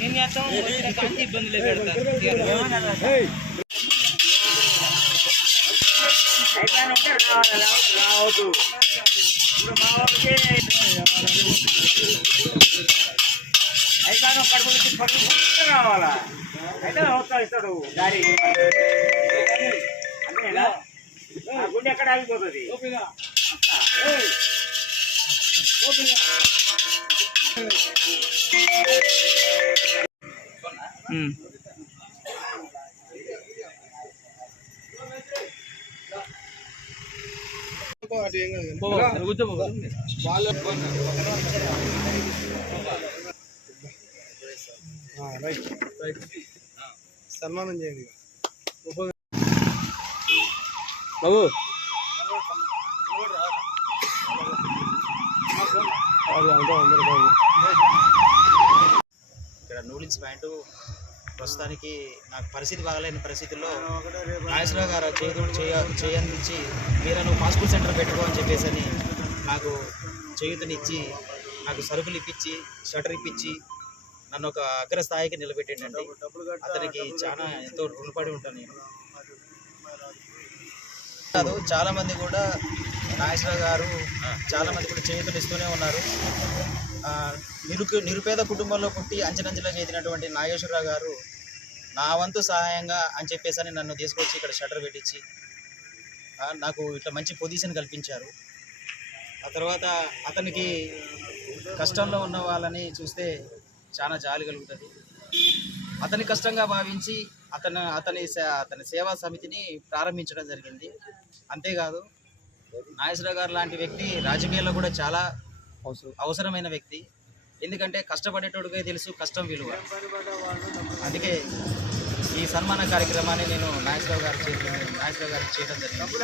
ఏం చేస్తాం ఇబ్బందులే పెడతారు రావద్దు ఇప్పుడు మా వాళ్ళకి అయితే కడుపు గురించి పడుకుంటే రావాలా అయితే అవసరం ఇస్తాడు దారి అంతేనా గుండె ఎక్కడ ఆగిపోతుంది ఉమ్. ఆ, రైట్ సన్మానం చేయండి ఇక. బాబు ఇక్కడ నూడిల్స్ ప్యాంటు ప్రస్తుతానికి నాకు పరిస్థితి బాగలేని పరిస్థితుల్లో నాగేశ్వరరావు గారు చేతుడు చేయ చేయందించి మీరు నువ్వు ఫాస్ట్ ఫుడ్ సెంటర్ పెట్టుకో అని చెప్పేసి అని నాకు చేయుతనిచ్చి నాకు సరుకులు ఇప్పించి షటర్ ఇప్పించి నన్ను ఒక అగ్రస్థాయికి నిలబెట్టిండండి అతనికి చాలా ఎంతో రుణపడి ఉంటాను నేను. కాదు కూడా నాగేశ్వరరావు గారు చాలా మంది కూడా చేతులు ఉన్నారు. నిరుకు నిరుపేద కుటుంబంలో పుట్టి అంచెలంచెలుగా ఎదిగినటువంటి నాగేశ్వరరావు గారు నా వంతు సహాయంగా అని చెప్పేసి నన్ను తీసుకొచ్చి ఇక్కడ షటర్ పెట్టించి నాకు ఇట్లా మంచి పొజిషన్ కల్పించారు. ఆ తర్వాత అతనికి కష్టంలో ఉన్న వాళ్ళని చూస్తే చాలా జాలి కలుగుతుంది. అతని కష్టంగా భావించి అతను అతని సే- అతని సేవా సమితిని ప్రారంభించడం జరిగింది. అంతేకాదు నాగేశ్వరరావు గారు లాంటి వ్యక్తి రాజకీయాల్లో కూడా చాలా అవసరం అవసరమైన వ్యక్తి. ఎందుకంటే కష్టపడేటోడికే తెలుసు కష్టం విలువ. అందుకే ఈ సన్మాన కార్యక్రమాన్ని నేను నాగేశ్వరరావు గారు నాగేశ్వరరావు గారికి చేయడం జరిగింది.